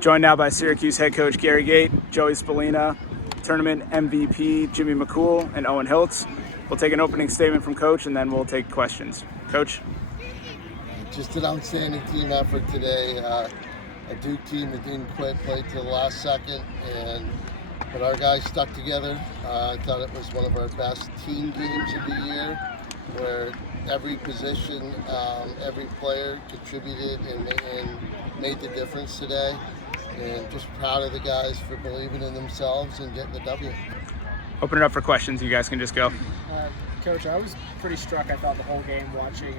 Joined now by Syracuse head coach Gary Gait, Joey Spallina, tournament MVP Jimmy McCool, and Owen Hiltz. We'll take an opening statement from Coach, and then we'll take questions. Coach? Just an outstanding team effort today. A Duke team that didn't quit, played to the last second, but our guys stuck together. I thought it was one of our best team games of the year, where every position, every player contributed and made the difference today. And just proud of the guys for believing in themselves and getting the W. Open it up for questions. You guys can just go. Coach, I was pretty struck, I thought, the whole game watching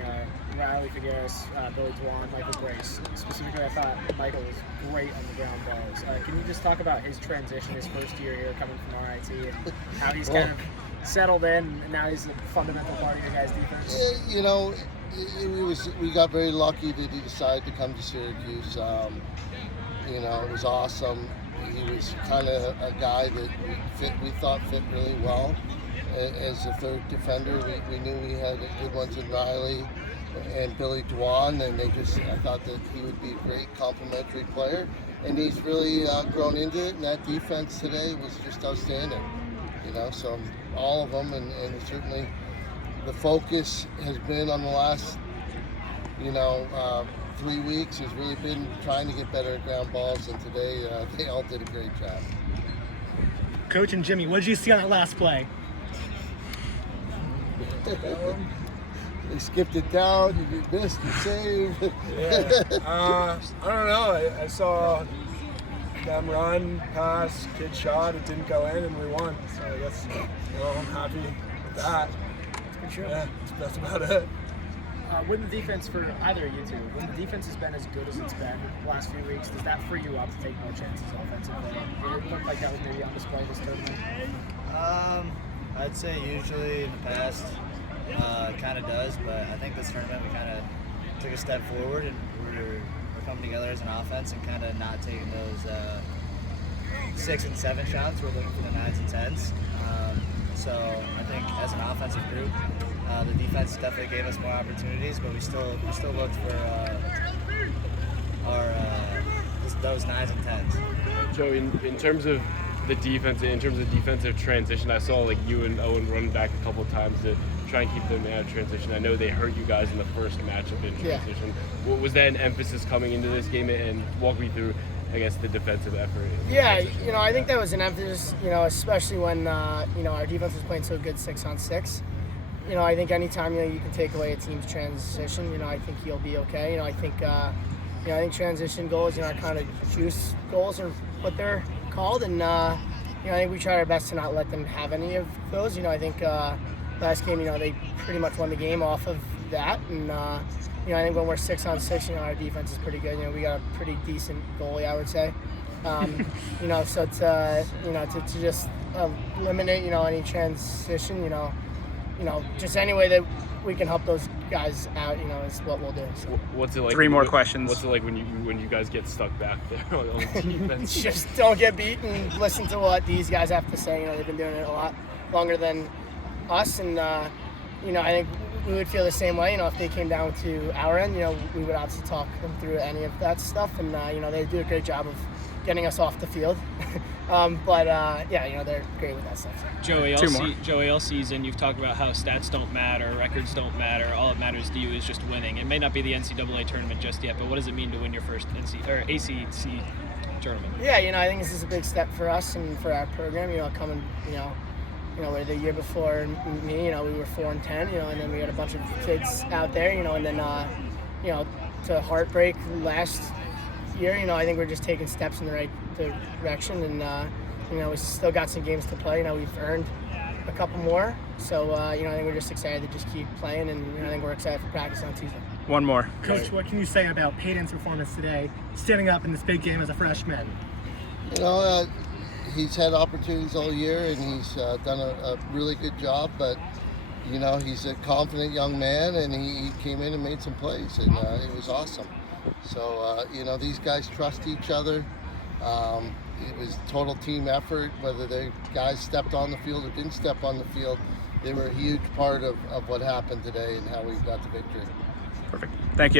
Riley Figueres, Billy Dwan, Michael Grace. Specifically, I thought Michael was great on the ground balls. Can you just talk about his transition, his first year here coming from RIT, and how he's kind of settled in, and now he's a fundamental part of your guys' defense? You know, we got very lucky that he decided to come to Syracuse. You know, it was awesome. He was kind of a guy that we thought fit really well as a third defender. We knew we had good ones in Riley and Billy Dwan, and I thought that he would be a great complementary player. And he's really grown into it, and that defense today was just outstanding. You know, so all of them, and certainly the focus has been on the last, 3 weeks has really been trying to get better at ground balls, and today they all did a great job. Coach and Jimmy, what did you see on that last play? They skipped it down, you missed, you saved. I don't know. I saw them run, pass, kid shot, it didn't go in, and we won. So I guess I'm happy with that. Sure. Yeah, that's about it. When the defense, for either of you two, when the defense has been as good as it's been the last few weeks, does that free you up to take more chances offensively? It looked like that was maybe on display this tournament. I'd say usually in the past kind of does, but I think this tournament we kind of took a step forward, and we're coming together as an offense and kind of not taking those 6 and 7 shots. We're looking for the 9s and 10s. So I think as an offensive group, the defense definitely gave us more opportunities, but we still looked for those 9s and 10s. Joe, in terms of the defense, in terms of defensive transition, I saw you and Owen run back a couple of times to try and keep them out of transition. I know they hurt you guys in the first matchup in transition. Yeah. Was that an emphasis coming into this game? And walk me through, I guess, the defensive effort. Yeah, I think that was an emphasis, especially when, our defense was playing so good 6-on-6. I think anytime, you can take away a team's transition, I think you'll be okay. I think transition goals, are kind of juice goals are what they're called. And, I think we tried our best to not let them have any of those. I think last game, they pretty much won the game off of that. And, I think when we're 6-on-6, our defense is pretty good. We got a pretty decent goalie, I would say. So to just eliminate, any transition, just any way that we can help those guys out, is what we'll do. So. What's it like? 3 more questions. What's it like when you guys get stuck back there on the defense? Just don't get beat and listen to what these guys have to say. They've been doing it a lot longer than us, and I think we would feel the same way. If they came down to our end, we would obviously talk them through any of that stuff, and they do a great job of getting us off the field. They're great with that stuff. Joey, all season you've talked about how stats don't matter, records don't matter. All that matters to you is just winning. It may not be the NCAA tournament just yet, but what does it mean to win your first ACC tournament? Yeah, I think this is a big step for us and for our program. Coming, where the year before me, we were 4-10, and then we had a bunch of kids out there, and then to heartbreak last year, I think we're just taking steps in the right direction, and we still got some games to play. We've earned a couple more, so I think we're just excited to just keep playing, and I think we're excited for practice on Tuesday. One more. Coach, what can you say about Payton's performance today, standing up in this big game as a freshman? He's had opportunities all year, and he's done a really good job, but he's a confident young man, and he came in and made some plays, and it was awesome. So, these guys trust each other. It was total team effort, whether the guys stepped on the field or didn't step on the field. They were a huge part of what happened today and how we got the victory. Perfect. Thank you, everyone.